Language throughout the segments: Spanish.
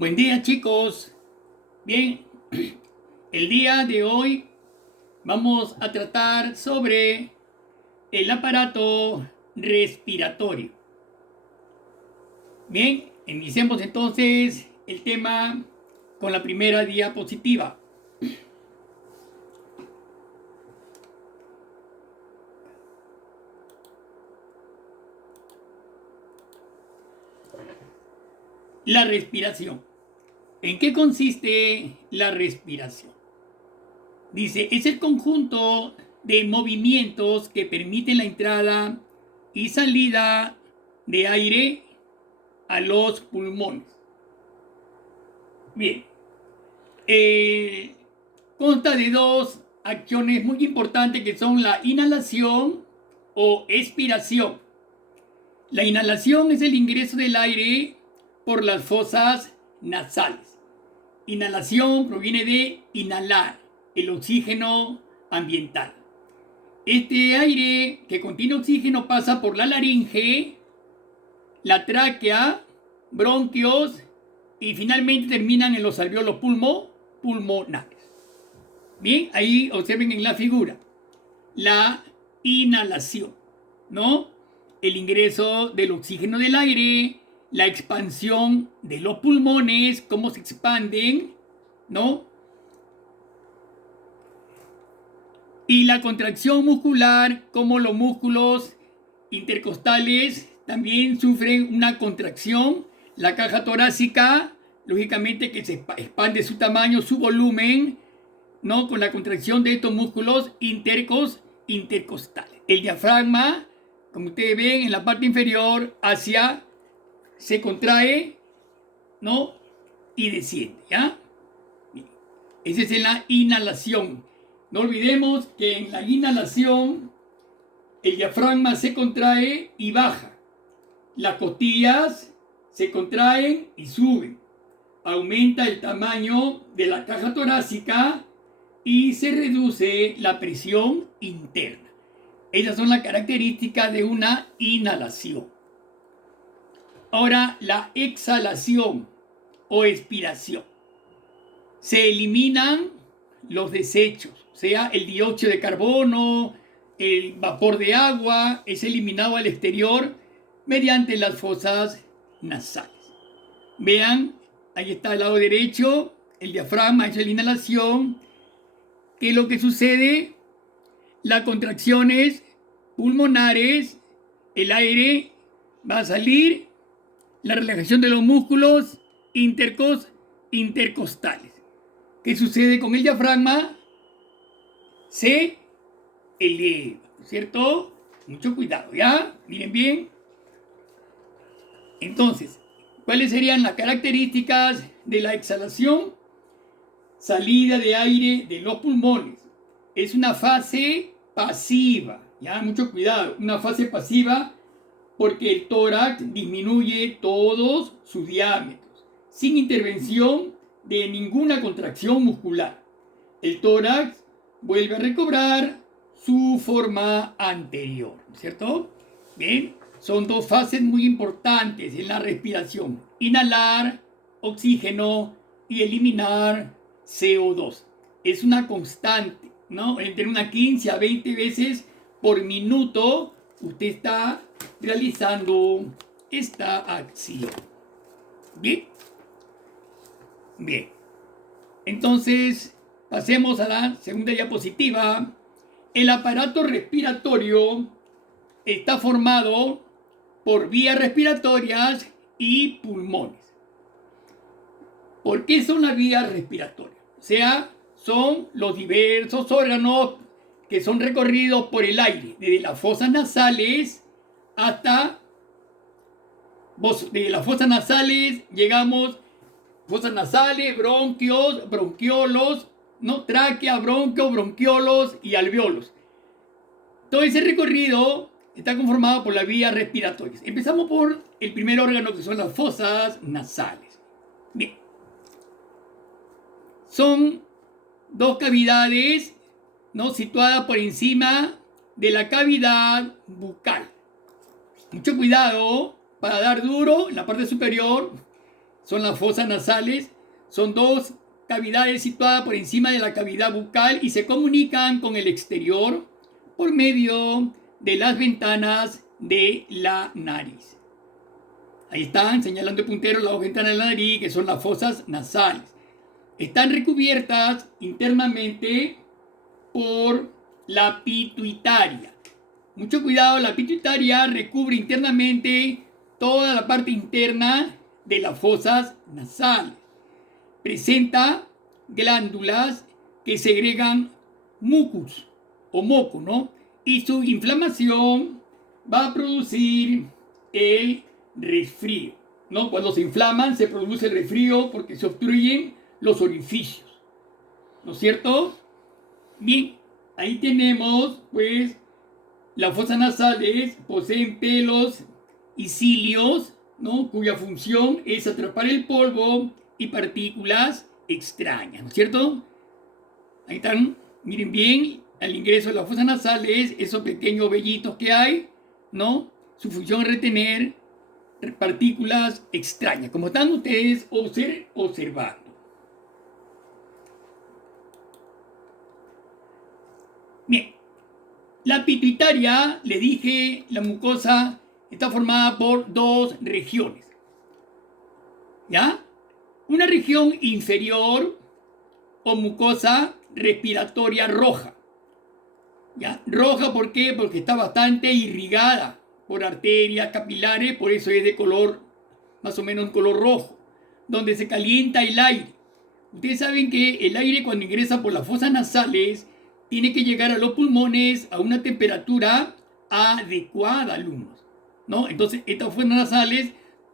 Buen día, chicos. Bien, el día de hoy vamos a tratar sobre el aparato respiratorio. Bien, iniciemos entonces el tema con la primera diapositiva. La respiración. ¿En qué consiste la respiración? Dice, es el conjunto de movimientos que permiten la entrada y salida de aire a los pulmones. Bien, consta de dos acciones muy importantes que son la inhalación o expiración. La inhalación es el ingreso del aire por las fosas nasales. Inhalación proviene de inhalar el oxígeno ambiental. Este aire que contiene oxígeno pasa por la laringe, la tráquea, bronquios y finalmente terminan en los alvéolos pulmonares. Bien, ahí observen en la figura la inhalación, ¿no? El ingreso del oxígeno del aire, la expansión de los pulmones, cómo se expanden, ¿no? Y la contracción muscular, cómo los músculos intercostales también sufren una contracción. La caja torácica, lógicamente que se expande su tamaño, su volumen, ¿no? Con la contracción de estos músculos intercostales. El diafragma, como ustedes ven en la parte inferior, se contrae, ¿no? Y desciende, ¿ya? Esa es la inhalación. No olvidemos que en la inhalación el diafragma se contrae y baja. Las costillas se contraen y suben. Aumenta el tamaño de la caja torácica y se reduce la presión interna. Esas son las características de una inhalación. Ahora, la exhalación o expiración. Se eliminan los desechos, o sea, el dióxido de carbono, el vapor de agua, es eliminado al exterior mediante las fosas nasales. Vean, ahí está al lado derecho, el diafragma es la inhalación. ¿Qué es lo que sucede? Las contracciones pulmonares, el aire va a salir, la relajación de los músculos intercostales. ¿Qué sucede con el diafragma? Se eleva, ¿cierto? Mucho cuidado, ¿ya? Miren bien. Entonces, ¿cuáles serían las características de la exhalación? Salida de aire de los pulmones. Es una fase pasiva, ¿ya? Mucho cuidado. Una fase pasiva porque el tórax disminuye todos sus diámetros, sin intervención de ninguna contracción muscular. El tórax vuelve a recobrar su forma anterior, ¿cierto? Bien, son dos fases muy importantes en la respiración. Inhalar oxígeno y eliminar CO2. Es una constante, ¿no? Entre una 15 a 20 veces por minuto usted está realizando esta acción. Bien. Bien. Entonces, pasemos a la segunda diapositiva. El aparato respiratorio está formado por vías respiratorias y pulmones. ¿Por qué son las vías respiratorias? O sea, son los diversos órganos que son recorridos por el aire, desde las fosas nasales hasta... De las fosas nasales llegamos... Fosas nasales, bronquios, bronquiolos, ¿no? Tráquea, bronquio, bronquiolos y alvéolos. Todo ese recorrido está conformado por las vías respiratorias. Empezamos por el primer órgano, que son las fosas nasales. Bien. Son dos cavidades, ¿no? Situadas por encima de la cavidad bucal. Mucho cuidado para dar duro en la parte superior son las fosas nasales. Son dos cavidades situadas por encima de la cavidad bucal y se comunican con el exterior por medio de las ventanas de la nariz. Ahí están señalando el puntero las dos ventanas de la nariz, que son las fosas nasales. Están recubiertas internamente por la pituitaria. Mucho cuidado, la pituitaria recubre internamente toda la parte interna de las fosas nasales. Presenta glándulas que segregan mucus o moco, ¿no? Y su inflamación va a producir el resfrío, ¿no? Cuando se inflaman se produce el resfrío porque se obstruyen los orificios, ¿no es cierto? Bien, ahí tenemos, pues, las fosas nasales poseen pelos y cilios, ¿no? Cuya función es atrapar el polvo y partículas extrañas, ¿no es cierto? Ahí están, miren bien, al ingreso de las fosas nasales, esos pequeños vellitos que hay, ¿no? Su función es retener partículas extrañas, como están ustedes observando. Bien, la pituitaria, le dije, la mucosa está formada por dos regiones, ¿ya? Una región inferior o mucosa respiratoria roja, ¿ya? Roja, ¿por qué? Porque está bastante irrigada por arterias capilares, por eso es de color, más o menos un color rojo, donde se calienta el aire. Ustedes saben que el aire cuando ingresa por las fosas nasales tiene que llegar a los pulmones a una temperatura adecuada, alumnos, ¿no? Entonces, estas fosas nasales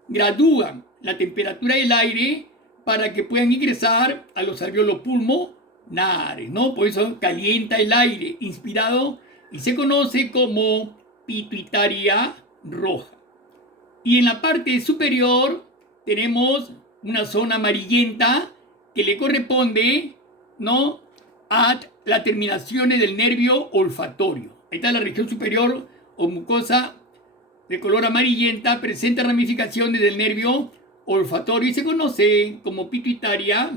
gradúan la temperatura del aire para que puedan ingresar a los alvéolos pulmonares, ¿no? Por eso calienta el aire inspirado y se conoce como pituitaria roja. Y en la parte superior tenemos una zona amarillenta que le corresponde, ¿no?, a las terminaciones del nervio olfatorio. Ahí está la región superior o mucosa de color amarillenta, presenta ramificaciones del nervio olfatorio y se conoce como pituitaria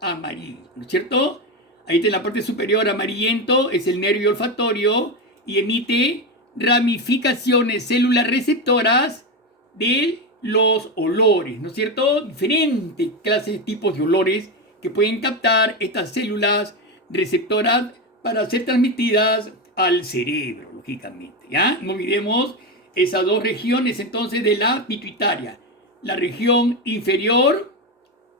amarilla, ¿no es cierto? Ahí está en la parte superior amarillento, es el nervio olfatorio y emite ramificaciones, células receptoras de los olores, ¿no es cierto? Diferentes clases, tipos de olores que pueden captar estas células receptoras para ser transmitidas al cerebro, lógicamente, ¿ya? No olvidemos esas dos regiones entonces de la pituitaria. La región inferior,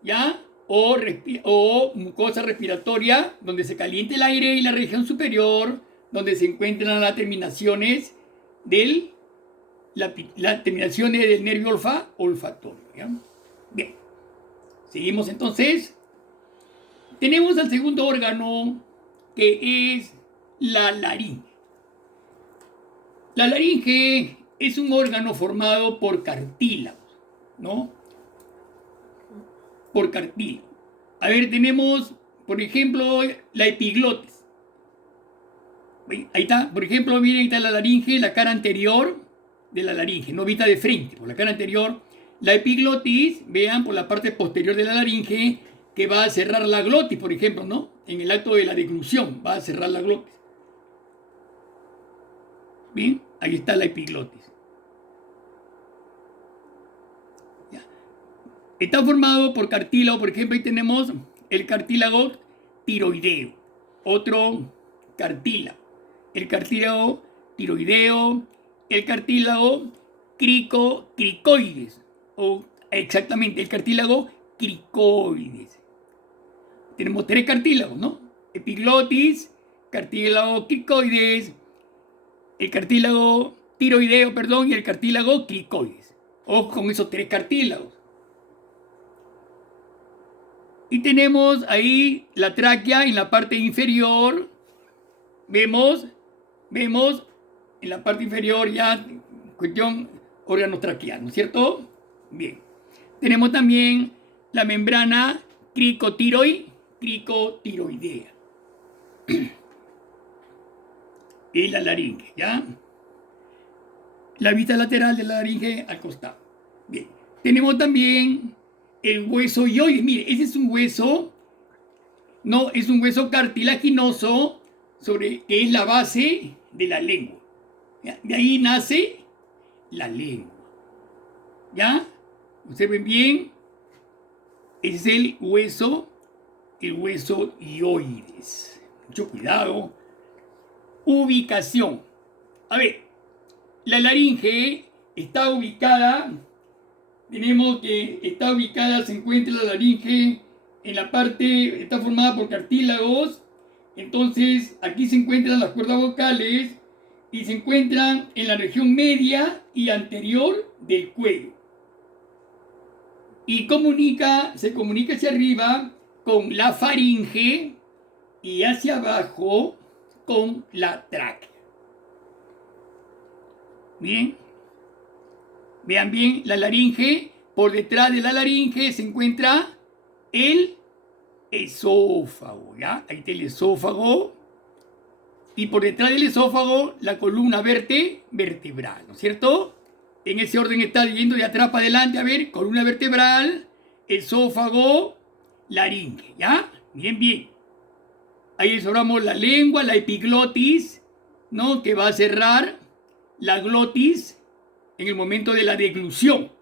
¿ya? O mucosa respiratoria, donde se calienta el aire, y la región superior, donde se encuentran las terminaciones del terminaciones del nervio olfatorio, ¿ya? Bien, seguimos entonces. Tenemos al segundo órgano, que es la laringe. La laringe es un órgano formado por cartílagos, ¿no? Por cartílagos. A ver, tenemos, por ejemplo, la epiglotis. Ahí está, por ejemplo, miren, ahí está la laringe, la cara anterior de la laringe, no vista de frente, por la cara anterior. La epiglotis, vean, por la parte posterior de la laringe, que va a cerrar la glotis, por ejemplo, ¿no? En el acto de la deglución, va a cerrar la glotis. Bien, ahí está la epiglotis. Ya. Está formado por cartílago, por ejemplo, ahí tenemos el cartílago tiroideo, otro cartílago, el cartílago tiroideo, el cartílago cricoides, o exactamente el cartílago cricoides. Tenemos tres cartílagos, ¿no? Epiglotis, cartílago cricoides, el cartílago tiroideo, perdón, y el cartílago cricoides. Ojo con esos tres cartílagos. Y tenemos ahí la tráquea en la parte inferior. Vemos en la parte inferior ya cuestión órgano traqueal, ¿cierto? Bien. Tenemos también la membrana cricotiroidea. Y la laringe, ¿ya? La vista lateral de la laringe al costado. Bien. Tenemos también el hueso hioides. Mire, ese es un hueso, no, es un hueso cartilaginoso que es la base de la lengua. ¿Ya? De ahí nace la lengua. ¿Ya? Observen bien. Ese es el hueso hioides. Mucho cuidado. Ubicación. A ver, la laringe está ubicada, se encuentra la laringe en la parte, está formada por cartílagos. Entonces, aquí se encuentran las cuerdas vocales y se encuentran en la región media y anterior del cuello. Y se comunica hacia arriba con la faringe y hacia abajo con la tráquea. Bien, vean bien la laringe. Por detrás de la laringe se encuentra el esófago, ¿ya? Ahí está el esófago. Y por detrás del esófago la columna vertebral, ¿no es cierto? En ese orden está yendo de atrás para adelante. A ver, columna vertebral, esófago, laringe, ¿ya? Miren bien. Ahí observamos la lengua, la epiglotis, ¿no? Que va a cerrar la glotis en el momento de la deglución.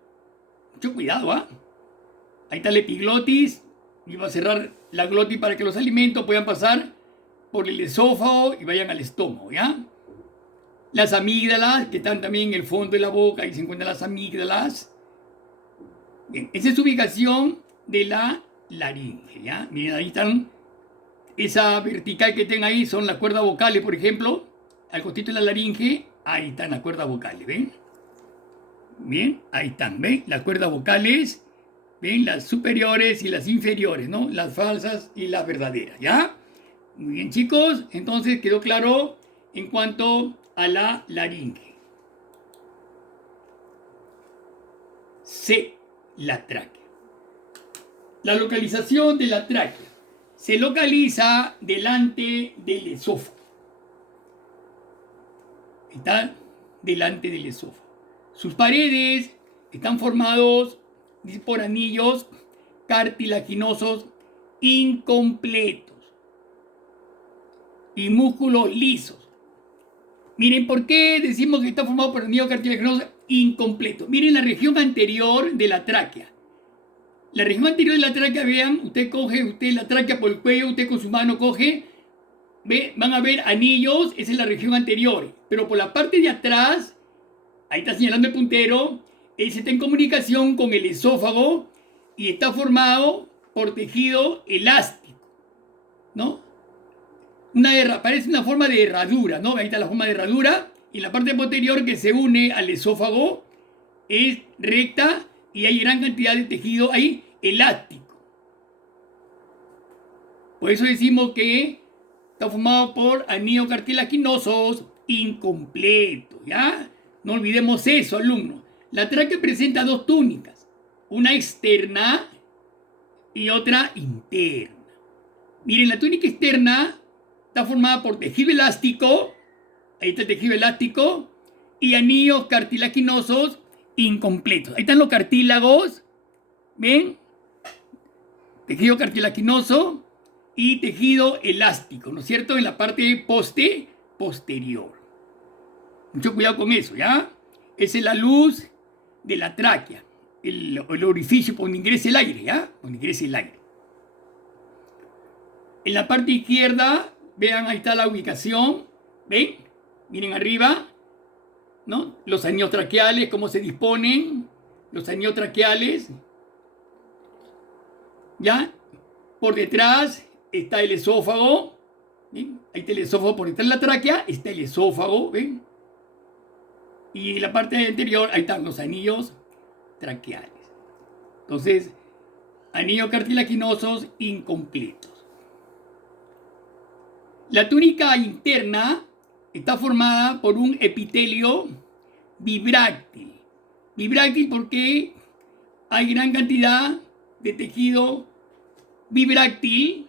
Mucho cuidado, ¿ah? Ahí está la epiglotis y va a cerrar la glotis para que los alimentos puedan pasar por el esófago y vayan al estómago, ¿ya? Las amígdalas, que están también en el fondo de la boca, ahí se encuentran las amígdalas. Bien, esa es su ubicación de la laringe, ¿ya? Miren, ahí están, esa vertical que tienen ahí son las cuerdas vocales, por ejemplo, al costito de la laringe, ahí están las cuerdas vocales, ¿ven? Bien, ahí están, ¿ven? Las cuerdas vocales, ¿ven? Las superiores y las inferiores, ¿no? Las falsas y las verdaderas, ¿ya? Muy bien, chicos, entonces quedó claro en cuanto a la laringe. C, la tráquea. La localización de la tráquea se localiza delante del esófago. Está delante del esófago. Sus paredes están formados por anillos cartilaginosos incompletos y músculos lisos. Miren, ¿por qué decimos que está formado por anillos cartilaginosos incompletos? Miren la región anterior de la tráquea. La región anterior de la tráquea, vean, usted coge la tráquea por el cuello, usted con su mano coge, ve, van a ver anillos, esa es la región anterior. Pero por la parte de atrás, ahí está señalando el puntero, ese está en comunicación con el esófago y está formado por tejido elástico, ¿no? Parece una forma de herradura, ¿no? Ahí está la forma de herradura. Y la parte posterior que se une al esófago es recta y hay gran cantidad de tejido ahí elástico. Por eso decimos que está formado por anillos cartilaginosos incompletos, ¿ya? No olvidemos eso, alumnos. La tráquea presenta dos túnicas, una externa y otra interna. Miren, la túnica externa está formada por tejido elástico, ahí está el tejido elástico, y anillos cartilaginosos incompletos. Ahí están los cartílagos, ¿ven? Tejido cartilaginoso y tejido elástico, ¿no es cierto? En la parte posterior. Mucho cuidado con eso, ¿ya? Esa es la luz de la tráquea, el orificio por donde ingresa el aire, ¿ya? Donde ingresa el aire. En la parte izquierda, vean, ahí está la ubicación, ¿ven? Miren arriba, ¿no? Los anillos traqueales, cómo se disponen, los anillos traqueales, ¿ya? Por detrás está el esófago, ¿ven? Ahí está el esófago, por detrás de la tráquea está el esófago, ¿ven? Y en la parte anterior, ahí están los anillos traqueales. Entonces, anillos cartilaginosos incompletos. La túnica interna está formada por un epitelio vibráctil. Vibráctil porque hay gran cantidad de tejido vibráctil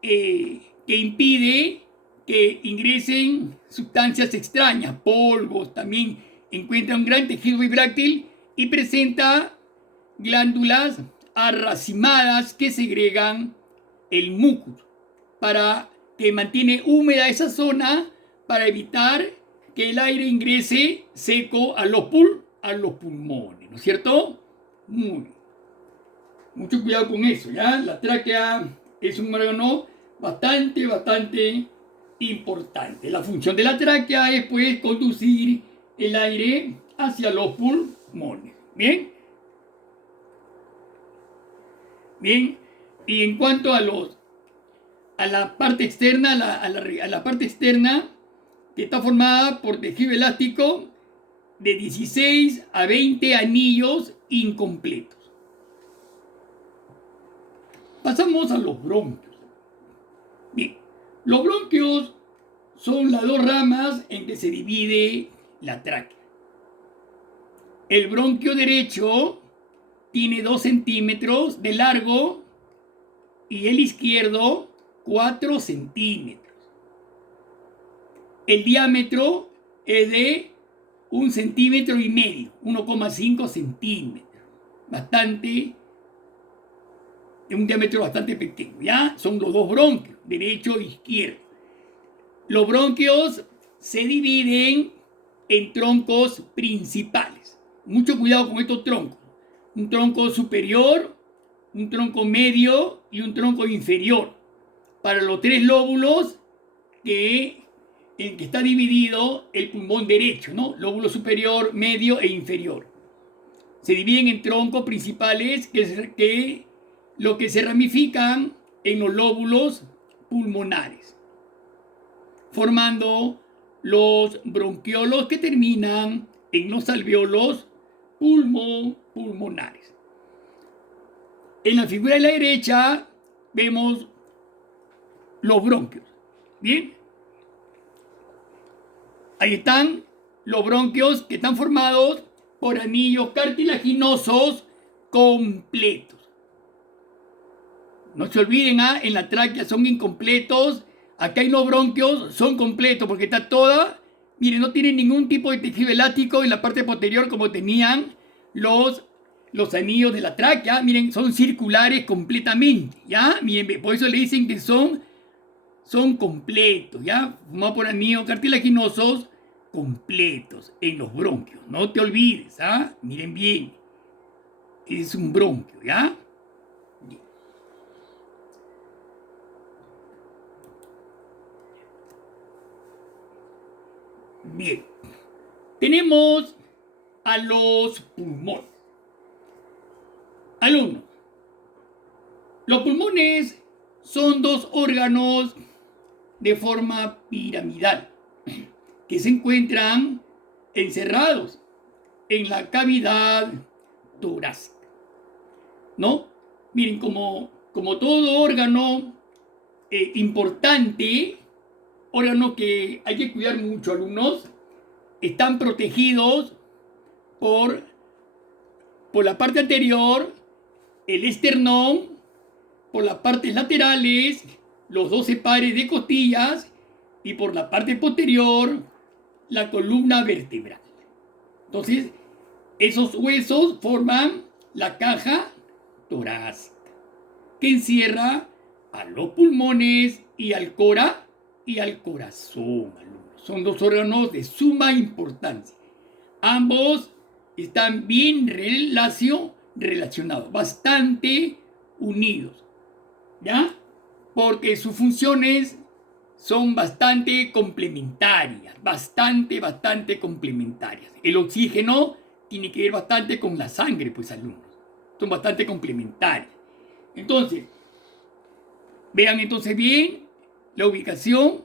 que impide que ingresen sustancias extrañas, polvos. También encuentra un gran tejido vibráctil y presenta glándulas arracimadas que segregan el mucus para que mantiene húmeda esa zona para evitar que el aire ingrese seco a los pulmones, ¿no es cierto? Muy bien. Mucho cuidado con eso, ¿ya? La tráquea es un órgano bastante importante. La función de la tráquea es, pues, conducir el aire hacia los pulmones. ¿Bien? Bien. Y en cuanto a la parte externa, a la parte externa, que está formada por tejido elástico de 16 a 20 anillos incompletos. Pasamos a los bronquios. Bien, los bronquios son las dos ramas en que se divide la tráquea. El bronquio derecho tiene 2 centímetros de largo y el izquierdo 4 centímetros. El diámetro es de 1,5 centímetros, 1,5 centímetros. Un diámetro bastante pequeño, ¿ya? Son los dos bronquios, derecho e izquierdo. Los bronquios se dividen en troncos principales. Mucho cuidado con estos troncos. Un tronco superior, un tronco medio y un tronco inferior. Para los 3 lóbulos en que está dividido el pulmón derecho, ¿no? Lóbulo superior, medio e inferior. Se dividen en troncos principales que se ramifican en los lóbulos pulmonares, formando los bronquiolos que terminan en los alveolos pulmonares. En la figura de la derecha vemos los bronquios. Bien. Ahí están los bronquios que están formados por anillos cartilaginosos completos. No se olviden, en la tráquea son incompletos. Acá hay los bronquios, son completos porque está toda. Miren, no tienen ningún tipo de tejido elástico en la parte posterior como tenían los anillos de la tráquea. Miren, son circulares completamente, ¿ya? Miren, por eso le dicen que son completos, ¿ya? Formados por anillos cartilaginosos completos en los bronquios. No te olvides, Miren bien. Es un bronquio, ¿ya? Bien. Tenemos a los pulmones. Alumnos, los pulmones son 2 órganos de forma piramidal que se encuentran encerrados en la cavidad torácica, ¿no? Miren, como todo órgano importante, órgano que hay que cuidar mucho, alumnos, están protegidos por la parte anterior, el esternón, por las partes laterales, los 12 pares de costillas, y por la parte posterior, la columna vertebral. Entonces, esos huesos forman la caja torácica, que encierra a los pulmones y al corazón. Son 2 órganos de suma importancia. Ambos están bien relacionados, bastante unidos, ¿ya? Porque sus funciones son bastante complementarias, bastante complementarias. El oxígeno tiene que ver bastante con la sangre, pues, alumnos. Son bastante complementarias. Entonces, vean entonces bien la ubicación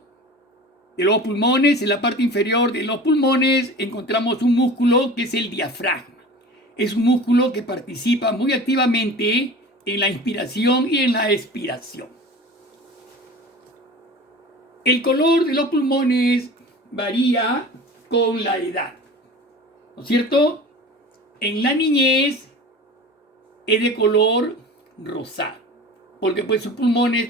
de los pulmones. En la parte inferior de los pulmones encontramos un músculo que es el diafragma. Es un músculo que participa muy activamente en la inspiración y en la expiración. El color de los pulmones varía con la edad, ¿no es cierto? En la niñez es de color rosado, porque pues sus pulmones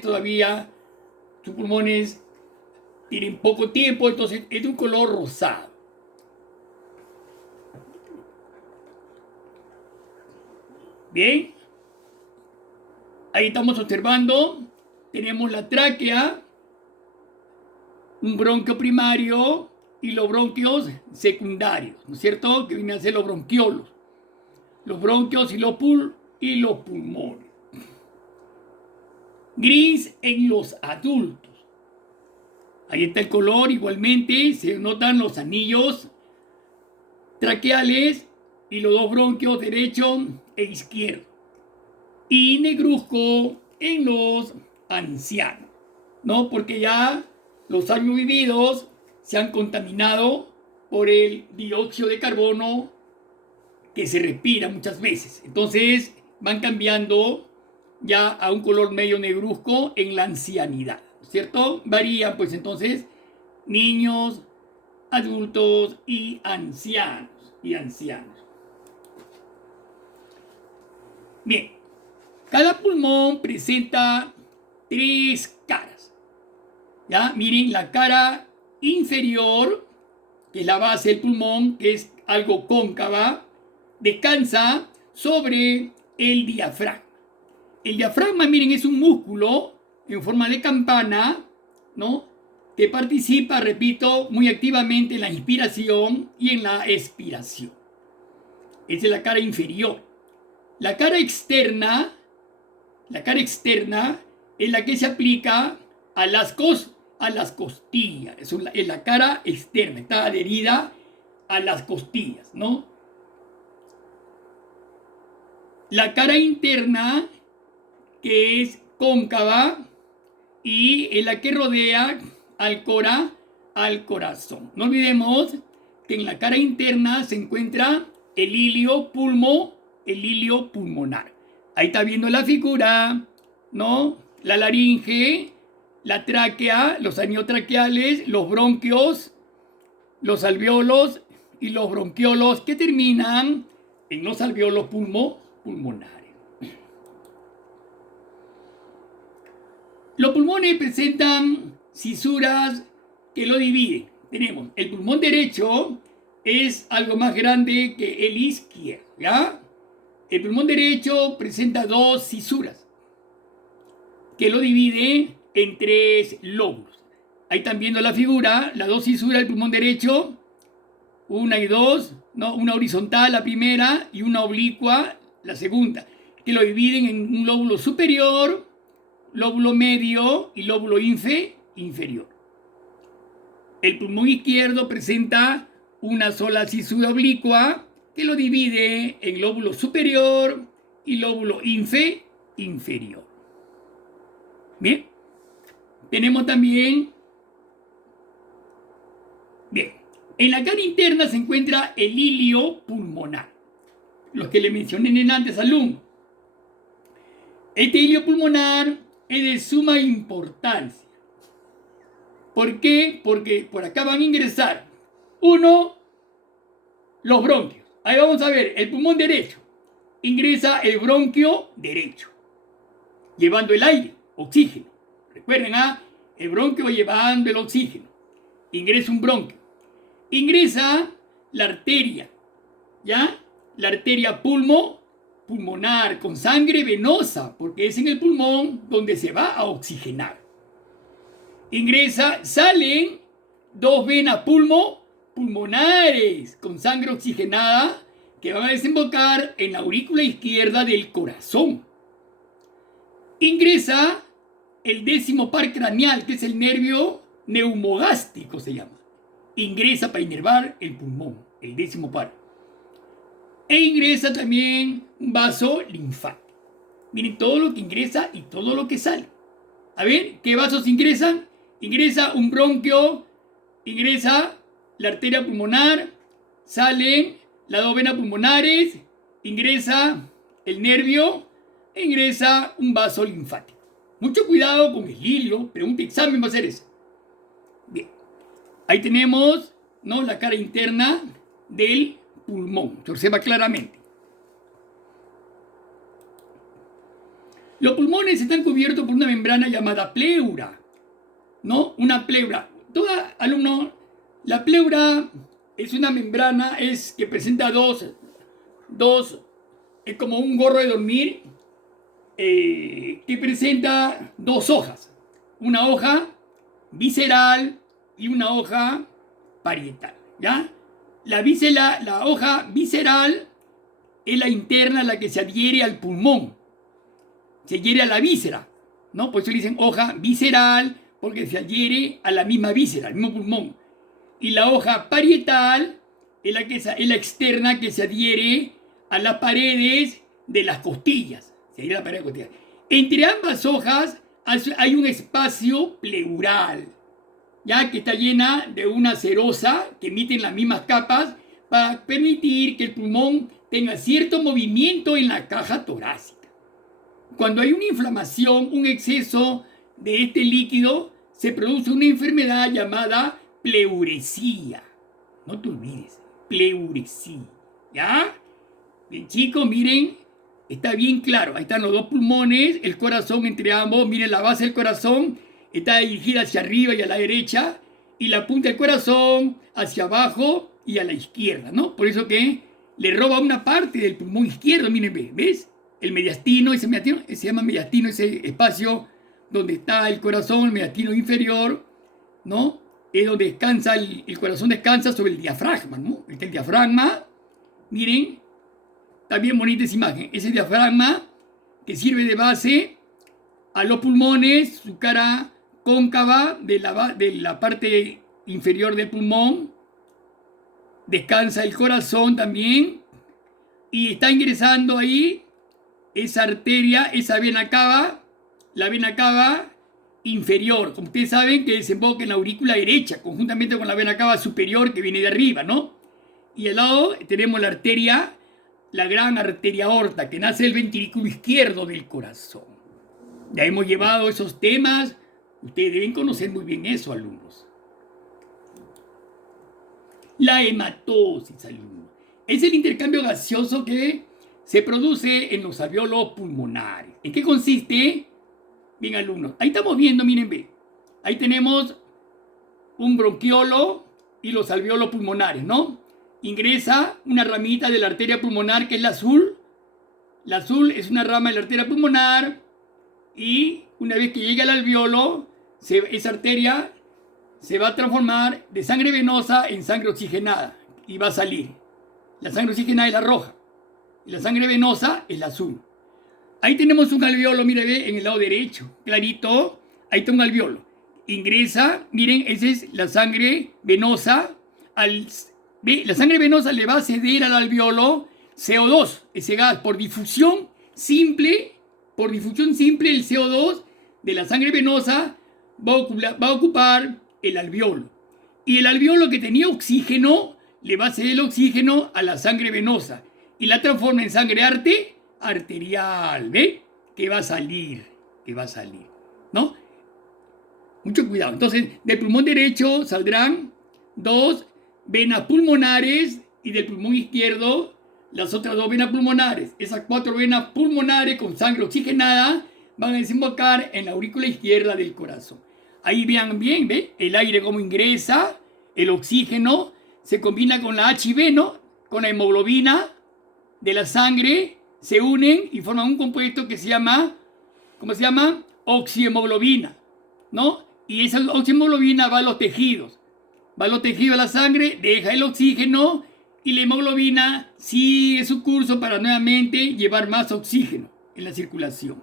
tienen poco tiempo, entonces es de un color rosado. Bien. Ahí estamos observando, tenemos la tráquea, un bronquio primario y los bronquios secundarios, ¿no es cierto? Que vienen a ser los bronquiolos, los bronquios y los pulmones. Gris en los adultos. Ahí está el color, igualmente se notan los anillos traqueales y los dos bronquios derecho e izquierdo. Y negruzco en los ancianos, ¿no? Porque ya los años vividos se han contaminado por el dióxido de carbono que se respira muchas veces. Entonces van cambiando ya a un color medio negruzco en la ancianidad, ¿cierto? Varían pues entonces niños, adultos y ancianos. Bien, cada pulmón presenta 3 caras. ¿Ya? Miren, la cara inferior, que es la base del pulmón, que es algo cóncava, descansa sobre el diafragma. El diafragma, miren, es un músculo en forma de campana, ¿no? Que participa, repito, muy activamente en la inspiración y en la expiración. Esa es la cara inferior. La cara externa es la que se aplica a las costillas. Es la cara externa, está adherida a las costillas, ¿no? La cara interna, que es cóncava, y es la que rodea al corazón. No olvidemos que en la cara interna se encuentra el hilio pulmonar. Ahí está viendo la figura, ¿no? La laringe, la tráquea, los anillos traqueales, los bronquios, los alveolos y los bronquiolos que terminan en los alveolos pulmonares. Los pulmones presentan cisuras que lo dividen. Tenemos el pulmón derecho, es algo más grande que el izquierdo, ¿ya? El pulmón derecho presenta 2 cisuras que lo divide en 3 lóbulos. Ahí están viendo la figura, las 2 cisuras del pulmón derecho, una y dos, ¿no? Una horizontal la primera y una oblicua la segunda, que lo dividen en un lóbulo superior, lóbulo medio y lóbulo inferior. El pulmón izquierdo presenta una sola cisura oblicua que lo divide en lóbulo superior y lóbulo inferior. Bien, tenemos también, bien, en la cara interna se encuentra el hilio pulmonar, los que le mencioné en antes alumnos. Este hilio pulmonar es de suma importancia. ¿Por qué? Porque por acá van a ingresar, uno, los bronquios. Ahí vamos a ver, el pulmón derecho. Ingresa el bronquio derecho, llevando el aire, oxígeno. Recuerden, el bronquio va llevando el oxígeno. Ingresa un bronquio. Ingresa la arteria, ¿ya? La arteria pulmonar con sangre venosa, porque es en el pulmón donde se va a oxigenar. Salen 2 venas pulmonares con sangre oxigenada que van a desembocar en la aurícula izquierda del corazón. Ingresa el 10º par craneal, que es el nervio neumogástrico, se llama. Ingresa para inervar el pulmón, el 10º par. E ingresa también un vaso linfático. Miren todo lo que ingresa y todo lo que sale. A ver, ¿qué vasos ingresan? Ingresa un bronquio, ingresa la arteria pulmonar, salen las 2 venas pulmonares, ingresa el nervio e ingresa un vaso linfático. Mucho cuidado con el hilo, pregunta examen va a ser eso. Bien, ahí tenemos, ¿no?, la cara interna del pulmón, se observa claramente. Los pulmones están cubiertos por una membrana llamada pleura, ¿no? Una pleura. Toda alumno, la pleura es una membrana que presenta dos, es como un gorro de dormir, que presenta dos hojas, una hoja visceral y una hoja parietal, ¿ya? La hoja visceral es la interna, la que se adhiere al pulmón, se adhiere a la víscera, ¿no? Por eso le dicen hoja visceral, porque se adhiere a la misma víscera, al mismo pulmón. Y la hoja parietal es la externa, que se adhiere a las paredes de las costillas. Se adhiere a la pared de las costillas. Entre ambas hojas hay un espacio pleural, ya que está llena de una serosa que emiten las mismas capas para permitir que el pulmón tenga cierto movimiento en la caja torácica. Cuando hay una inflamación, un exceso de este líquido, se produce una enfermedad llamada pleuresía. No te olvides, pleuresía. ¿Ya? Bien, chicos, miren, está bien claro. Ahí están los dos pulmones, el corazón entre ambos. Miren, la base del corazón está dirigida hacia arriba y a la derecha, y la punta del corazón hacia abajo y a la izquierda, ¿no? Por eso que le roba una parte del pulmón izquierdo. Miren, ¿ves? El mediastino, se llama mediastino, ese espacio donde está el corazón, el mediastino inferior, ¿no? Es donde descansa, el corazón descansa sobre el diafragma, ¿no? El diafragma, miren, está bien bonita esa imagen. Ese diafragma que sirve de base a los pulmones, su cara cóncava de la parte inferior del pulmón, descansa el corazón también, y está ingresando ahí esa arteria, esa vena cava, la vena cava inferior, como ustedes saben, que desemboca en la aurícula derecha, conjuntamente con la vena cava superior que viene de arriba, ¿no? Y al lado tenemos la arteria, la gran arteria aorta, que nace del ventrículo izquierdo del corazón. Ya hemos llevado esos temas, ustedes deben conocer muy bien eso, alumnos. La hematosis, alumnos, es el intercambio gaseoso que se produce en los alvéolos pulmonares. ¿En qué consiste? Bien, alumnos, ahí estamos viendo, miren, ve. Ahí tenemos un bronquiolo y los alvéolos pulmonares, ¿no? Ingresa una ramita de la arteria pulmonar, que es la azul. La azul es una rama de la arteria pulmonar, y una vez que llega al alvéolo, esa arteria se va a transformar de sangre venosa en sangre oxigenada y va a salir. La sangre oxigenada es la roja y la sangre venosa es la azul. Ahí tenemos un alvéolo, mire, ve, en el lado derecho, clarito. Ahí está un alvéolo. Ingresa, miren, esa es la sangre venosa. La sangre venosa le va a ceder al alvéolo CO2, ese gas, por difusión simple, el CO2 de la sangre venosa va a ocupar el alvéolo. Y el alvéolo que tenía oxígeno le va a ceder el oxígeno a la sangre venosa y la transforma en sangre arterial, ¿ve? Que va a salir, ¿no? Mucho cuidado. Entonces, del pulmón derecho saldrán 2 venas pulmonares y del pulmón izquierdo las otras 2 venas pulmonares. Esas 4 venas pulmonares con sangre oxigenada van a desembocar en la aurícula izquierda del corazón. Ahí vean bien, ¿ve? El aire cómo ingresa, el oxígeno se combina con la HIV, ¿no? Con la hemoglobina de la sangre, se unen y forman un compuesto que se llama, ¿cómo se llama? Oxihemoglobina, ¿no? Y esa oxihemoglobina va a los tejidos. Va a los tejidos de la sangre, deja el oxígeno y la hemoglobina sigue su curso para nuevamente llevar más oxígeno en la circulación,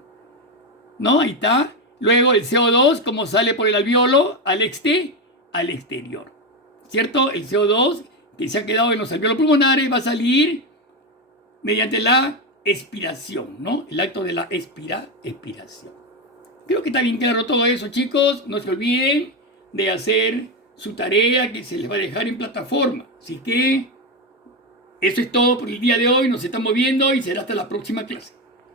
¿no? Ahí está. Luego el CO2, como sale por el alvéolo al exterior, ¿cierto? El CO2 que se ha quedado en los alvéolos pulmonares va a salir mediante la expiración, ¿no? El acto de la expiración. Creo que está bien claro todo eso, chicos. No se olviden de hacer su tarea que se les va a dejar en plataforma. Así que eso es todo por el día de hoy. Nos estamos viendo y será hasta la próxima clase.